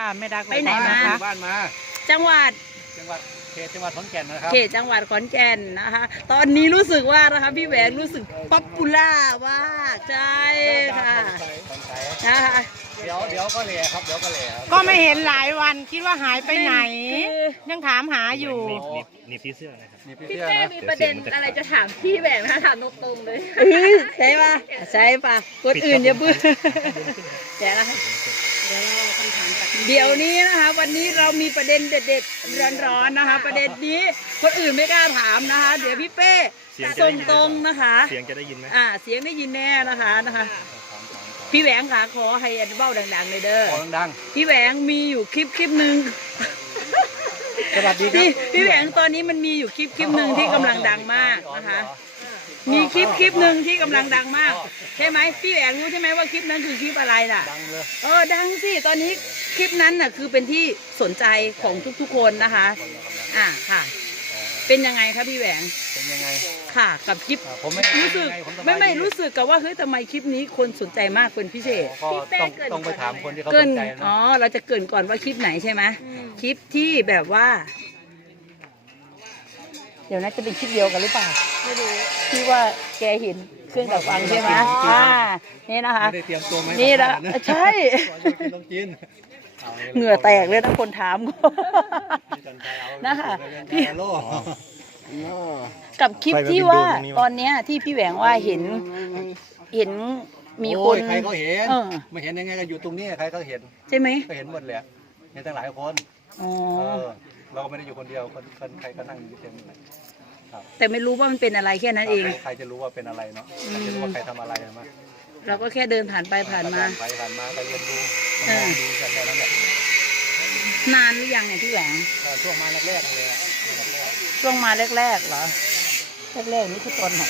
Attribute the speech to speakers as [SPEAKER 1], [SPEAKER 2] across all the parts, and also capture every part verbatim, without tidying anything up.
[SPEAKER 1] แม่ดา
[SPEAKER 2] ไปไหนมา
[SPEAKER 3] บ้านมา
[SPEAKER 2] จังหวัด
[SPEAKER 3] จังหวัดเขตจังหวัดขอนแก่นนะครับ
[SPEAKER 2] เขตจังหวัดขอนแก่นนะคะตอนนี้รู้สึกว่านะคะพี่แหวงรู้สึกป๊อปปูล่ามากใช่ค่ะนะคะ
[SPEAKER 3] เดี๋ยวเดี๋ยวก็เหล่ครับเดี๋ยวก็เหล่ครับ
[SPEAKER 1] ก็ไม่เห็นหลายวันคิดว่าหายไปไหน ยังถามหาอยู่
[SPEAKER 4] หนีบที่เสื้อนะครับ
[SPEAKER 3] นี่พี่
[SPEAKER 5] พี่
[SPEAKER 3] เสื้อ
[SPEAKER 5] เป้
[SPEAKER 3] นะ
[SPEAKER 5] มีประเด็นอะไรจะถามพี่แหวนนะคะถามตรงๆเลย
[SPEAKER 2] เอ้ยใช่ปะใช่ปะคนอื่นอย่าเบื่อเดี๋ยวนะคะเดี๋ยวนี้นะคะวันนี้เรามีประเด็นเด็ดๆร้อนๆนะคะ ประเด็นนี้คนอื่นไม่กล้าถามนะคะ เดี๋ยวพี่เป้ส่งตรงนะคะ
[SPEAKER 4] เสียงจะได้ยินไหม
[SPEAKER 2] อ่าเสียงได้ยินแน่นะคะนะคะ พี่แหวงค่ะขอให้อันเบ้าดังๆเลยเด้อ
[SPEAKER 3] ขอดัง
[SPEAKER 2] พี่แหวงมีอยู่คลิปคลิปหนึ่ง
[SPEAKER 3] ๆสวัสดีครั
[SPEAKER 2] พี่
[SPEAKER 3] บ
[SPEAKER 2] พี่แหวงตอนนี้มันมีอยู่คลิปคลิปหนึ่งที่กำลังดังมากนะคะ มีคลิปคลิปหนึ่งที่กำลังดังมากใช่ไหมพี่แหวงรู้ใช่ไหมว่าคลิปนั้นคือคลิปอะไรน่ะ
[SPEAKER 3] ดังเลย
[SPEAKER 2] เออดังสิตอนนี้คลิปนั้นน่ะคือเป็นที่สนใจของทุกๆคนนะคะ อ่าค่ะ เป็นยังไงคะพี่แหวง
[SPEAKER 3] เป็นยังไง
[SPEAKER 2] ค่ะกับคลิป
[SPEAKER 3] อ่าผมไม่
[SPEAKER 2] รู้สึก
[SPEAKER 3] ยังงผสบาย
[SPEAKER 2] ไม่ไม่
[SPEAKER 3] ดี
[SPEAKER 2] รู้สึกกับว่าเฮ้ยทำไมคลิปนี้คนสนใจมากเป็นพิเศษ
[SPEAKER 3] ก็ต้องต้องไปถามคนที่เขา
[SPEAKER 2] เกิ
[SPEAKER 3] ส
[SPEAKER 2] น
[SPEAKER 3] นใจนะ
[SPEAKER 2] อ๋อเราจะเกรินก่อนว่าคลิปไหนใช่ไหมคลิปที่แบบว่า เดี๋ยวนะจะเป็นคลิปเดียวกันหรือเปล่าไม่รู้ที่ว่าแกเห็นเครื่องดับฟังใช่ไหมอ่านี่นะคะ
[SPEAKER 3] ไม่ได้เตรียมตัวไหม
[SPEAKER 2] นี่ละ
[SPEAKER 3] นะ
[SPEAKER 2] ใช่
[SPEAKER 3] ต้องกิน
[SPEAKER 2] เหงื่อแตกเลยนะคนถามนะคะพี่
[SPEAKER 3] โล
[SPEAKER 2] กับคลิปที่ว่าตอนเนี้ยที่พี่แหวงว่าเห็น เห็นมีคน
[SPEAKER 3] โอ้ยใครก็เห็น
[SPEAKER 2] เออ
[SPEAKER 3] ไม่เห็นยังไงก็อยู่ตรงนี้ใครก็เห็น
[SPEAKER 2] ใช่ไหม
[SPEAKER 3] ก็เห็นหมดเลยเห็นตั้งหลายคน
[SPEAKER 2] อ๋อ
[SPEAKER 3] เออเราก็ไม่ได้อยู่คนเดียวคนคนใครก็นั่งอยู่เต็มเลย
[SPEAKER 2] แต่ไม่รู้ว่ามันเป็นอะไรแค่นั้นเอง
[SPEAKER 3] ใครจะรู้ว่าเป็นอะไรเนาะใครจะรู้ว่าใครทำอะไรมา
[SPEAKER 2] เราก็แค่เดินผ่านไปผ่านมา
[SPEAKER 3] ไปผ่านมาก็เรียนรู้
[SPEAKER 2] เอ
[SPEAKER 3] ม
[SPEAKER 2] อ
[SPEAKER 3] องดูกันแค่นั้นแหละ
[SPEAKER 2] นานหรือยังเนี่ยพี่แหวง
[SPEAKER 3] ก็ช่วงมาแรกๆเลยอะแรก
[SPEAKER 2] ช่วงมาแรกๆเหรอแรกๆนี่คือตอนไหน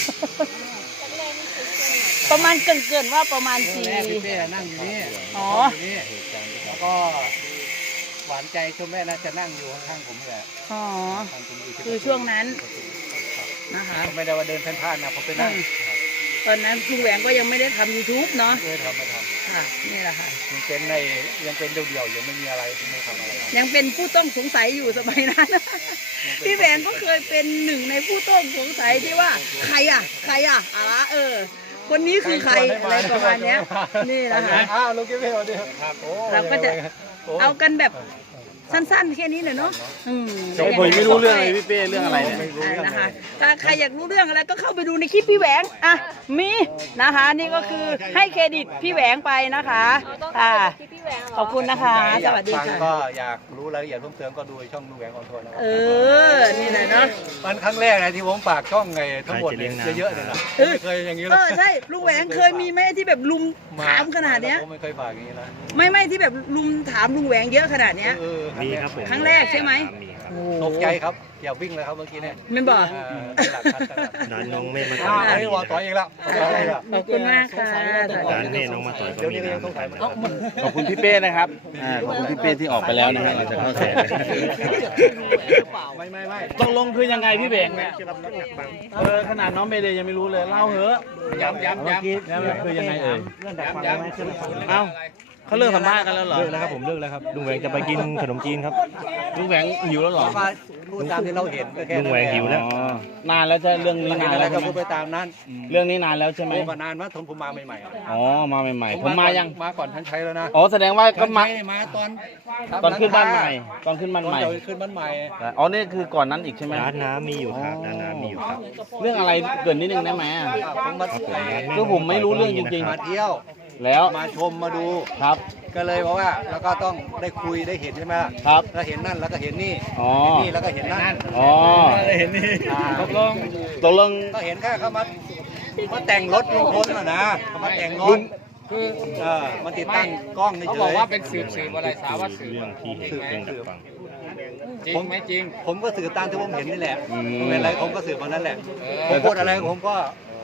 [SPEAKER 2] ประมาณเกินๆว่าประมาณ
[SPEAKER 3] ๆ
[SPEAKER 2] สี่
[SPEAKER 3] แรกพี่เป้นั่งอยู่นี่
[SPEAKER 2] อ๋อ
[SPEAKER 3] ยู่นี่แล้วก็หวานใจช่วงแม่น่าจะนั่งอยู่ข้างๆผมแหละ
[SPEAKER 2] อ๋อ
[SPEAKER 3] ข้างผมยู่ที่
[SPEAKER 2] คือช่วงนั้นนะคะ
[SPEAKER 3] ผมไม่ได้ว่าเดินเพ่นพ่านนะผมไปนั่ง
[SPEAKER 2] ตอนนั้นคุณแหวงก็ยังไม่ได้ทำ ยูทูบ เนาะ
[SPEAKER 3] ไม่ทำไม่ท
[SPEAKER 2] ค่ะนี่แหละค่ะ
[SPEAKER 3] ำยังเป็นในยังเป็นเดี่ยวๆยังไม่มีอะไรไม่ทำอะไร
[SPEAKER 2] ยังเป็นผู้ต้องสงสัยอยู่สมัยนั้น พี่แหวงก็เคยเป็นหนึ่งในผู้ต้องสงสัยที่ว่าใครอ่ะ ใครอ่ะอะไรเออ คนนี้คือใครอะไรประมาณเนี้ยนี่แหละค่ะ
[SPEAKER 3] อ้าวลูกกิ๊บเป้สวัสดีครับโอ้
[SPEAKER 2] เราก็จะ เอากันแบบสั้นๆแค่นี้เลยเนาะอืม
[SPEAKER 4] ผมไม่รู้เรื่องเลยพี่เป้เรื่องอะไรเนี่ย
[SPEAKER 2] อ่านะคะถ้าใครอยากรู้เรื่องอะไรก็เข้าไปดูในคลิปพี่แหวงอ่ะมีนะคะ นี่ก็คือให้เครดิตพี่แหวงไปนะคะอ่าขอบคุณนะคะ สวัสดี
[SPEAKER 3] ฟัง
[SPEAKER 2] ค่ะ
[SPEAKER 3] ก็อยากรู้รายละเอียดเพิ่มเติมก็ดูช่องลูกแหวงออนทัวร์นะครับ
[SPEAKER 2] เออ นี่แหละเนาะ
[SPEAKER 3] มันครั้งแรกนะที่ผมฝากช่องไงทั้งหมดเนี่ยเยอะๆเลยนะ
[SPEAKER 2] เออ
[SPEAKER 3] ไม่เคยอย่างนี้เล
[SPEAKER 2] เอย อใช่ลุงแหวงเคยมีไหมที่แบบลุมถามขนาดเนี้ย
[SPEAKER 3] ผมไม่เคยฝากอย่างนี้นะ
[SPEAKER 2] ไม่ไม่ที่แบบลุมถามลุงแหวงเยอะขนาดเนี้ย
[SPEAKER 3] เออ
[SPEAKER 4] มีครับผม
[SPEAKER 2] ครั้งแรกใช่ไหม
[SPEAKER 4] มีครับ
[SPEAKER 2] โอ้
[SPEAKER 3] ตกใจครับอย่าวิ่งเลยครับเมื่อกี้เนี่ย
[SPEAKER 2] ไม่บอก
[SPEAKER 3] อ่าหลักฐานต่างๆ
[SPEAKER 4] ร้านน้องไม่มาต่
[SPEAKER 3] อ้า
[SPEAKER 4] อ
[SPEAKER 3] วย ไอ้วอต่อยอีกแล้วต่อยอีกแล้ว
[SPEAKER 2] ขอบคุณมากค่ะ
[SPEAKER 4] ร้านแม่น้องมาต่อยก็
[SPEAKER 3] เดี๋ยว
[SPEAKER 4] มี
[SPEAKER 3] นี้ก็ยัง
[SPEAKER 4] น้ำ
[SPEAKER 3] ต้องถ่าย
[SPEAKER 4] ขอบคุณพี่เป้นะครับอ่าขอบคุณพี่เป้ที่ออกไปแล้วนะฮะเราจะเข้าแสน
[SPEAKER 3] ไม่ไม่ไม่
[SPEAKER 6] ตกลงคือยังไงพี่เบงเนี่ยเออขนาดน้องเมเดย์ยังไม่รู้เลยเล่าเหอะ
[SPEAKER 3] ย้ำย้ำย้ำ
[SPEAKER 6] แล้วมันคือยังไงเอ่ย
[SPEAKER 3] ย้ำย้ำ
[SPEAKER 6] เอ้าเขาเลิกสัมภาษณ์กันแล้วเหรอ
[SPEAKER 4] เลิกแล้วครับผมเลิกแล้วครับลุงแหวงจะไปกินขนมจีนครับ
[SPEAKER 6] ลุงแหวงหิวแล้วเหรอ
[SPEAKER 3] ก็พูดตามที่เราเห็นก็แค่
[SPEAKER 4] ลุงแหวงหิวแล้ว
[SPEAKER 6] อ๋อนานแล้วใช่เรื่องนี้
[SPEAKER 3] เห็
[SPEAKER 6] นาน น
[SPEAKER 3] อะไร
[SPEAKER 6] แล้ว
[SPEAKER 3] ก็
[SPEAKER 6] ใช่ไหม
[SPEAKER 3] พูดไปตามนั้น
[SPEAKER 6] เรื่องนี้นานแล้วใช่ไหม
[SPEAKER 3] โอ้มานานมากผมผมมาใหม่ๆ
[SPEAKER 6] อ๋อมาใหม่ๆผมมายัง
[SPEAKER 3] มาก่อนท่านใช้แล้วนะ
[SPEAKER 6] อ๋อแสดงว่าก็มา
[SPEAKER 3] ท่นใช้มาตอน
[SPEAKER 6] ตอนขึ้นบ้านใหม่ตอนขึ้นบ้าน
[SPEAKER 3] ตอน
[SPEAKER 6] ใหม่
[SPEAKER 3] เดี๋ยวขึ้นบ้านใหม่
[SPEAKER 6] อ๋อนี่คือก่อนนั้นอีกใช่ไหม
[SPEAKER 4] ร้านน้ำมีอยู่ครับร้านน้ำมีอยู่ครับ
[SPEAKER 6] เรื่องอะไรเกิดนิดนึงได้ไหมอะ
[SPEAKER 3] ผมมา
[SPEAKER 6] คือผมไม่รู้เรื่องจริง
[SPEAKER 3] มาเที่ยว
[SPEAKER 6] ๆ แล้ว
[SPEAKER 3] มาชมมาดู
[SPEAKER 6] ครับ
[SPEAKER 3] ก็เลยบอกว่าแล้วก็ต้องได้คุยได้เห็นใช่ไหม
[SPEAKER 6] ครับ
[SPEAKER 3] แล้วเห็นนั่นแล้วก็เห็นนี่
[SPEAKER 6] อ๋อ
[SPEAKER 3] เห็นนี่แล้วก็เห็นนั่น
[SPEAKER 6] อ๋อ
[SPEAKER 3] เห็นนี่
[SPEAKER 6] ตกลงตกลง
[SPEAKER 3] ก็เห็นแค่เขามามาแต่งรถลุงพลน่ะนะเขามาแต่งรถคือเออมันติดตั้งกล้องเฉยๆ
[SPEAKER 7] เขาบอกว่าเป็นสืบสืบอะไรสาวสืบ
[SPEAKER 4] เรื่องที่เห็นเครื่องดักฟัง
[SPEAKER 7] จริงไหมจริง
[SPEAKER 3] ผมก็สืบตามที่ผมเห็นนี่แหละ
[SPEAKER 6] อืม
[SPEAKER 3] ผมเห็นอะไรผมก็สืบมานั่นแหละ
[SPEAKER 7] เอ
[SPEAKER 3] ผม
[SPEAKER 7] อ
[SPEAKER 3] พูดอะไรผมก็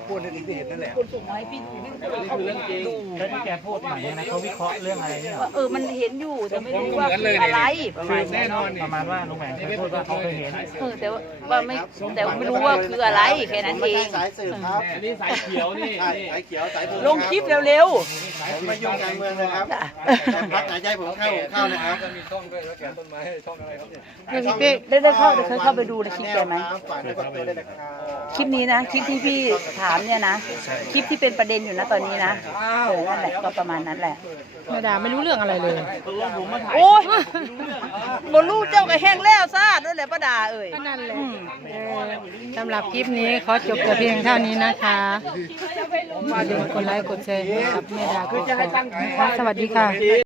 [SPEAKER 3] พูดในสิ่งที่เห็นนั่นแหละ
[SPEAKER 6] คือเรื่องจริงแล้วที่แกพูดหมายนะเขาวิเคราะห์เรื่องอะไรเนี่ย
[SPEAKER 2] เออมันเห็นอยู่แต่ไม่รู้ว่าคืออะไรประมาณ
[SPEAKER 6] แน่นอนประมาณว่าลุงแหวนเคยพูดว่าเขาเคยเห็น
[SPEAKER 2] เออแต่ว่าไม่แต่ไม่รู้ว่าคืออะไรแค่นั้นเอง
[SPEAKER 3] สายสืบครับ
[SPEAKER 6] อันนี้สายเขียวนี่
[SPEAKER 3] ใช่สายเขียวสายสืบ
[SPEAKER 2] ลงคลิปเร็ว
[SPEAKER 3] ผมไม่ยุ่งการเมืองเลยครับแต่พักไหนใจผมเข้าผมเข้านะครับ
[SPEAKER 7] มีช่องด้วยแล้วแกต้นไม้ช่องอะไรครับเนี่ย
[SPEAKER 1] เรื่องพี่เป๊ก
[SPEAKER 2] ๆได้ได้เข้าได้เคยเข้าไปดูในคลิปแกไหม
[SPEAKER 3] ฝากด้วยกดตัวด้วยนะครับ
[SPEAKER 2] คลิปนี้นะคลิปที่พี่ถามเนี่ยนะคลิปที่เป็นประเด็นอยู่นะตอนนี้นะเออนั่นแหละก็ประมาณนั้นแหละ
[SPEAKER 1] แม่ดาไม่รู้เรื่องอะไรเลย
[SPEAKER 2] โอ้ยบนลูกเจ้าก็แห้งแล้วซาดด้วยแหละป้าดาเอ่ย
[SPEAKER 1] ก็นั่นแหละเออสำหรับคลิปนี้ขอจบแต่เพียงเท่านี้นะคะอย่าลืมกดไลค์กดแชร์ให้กับแม่ดากดนะคะสวัสดีค่ะ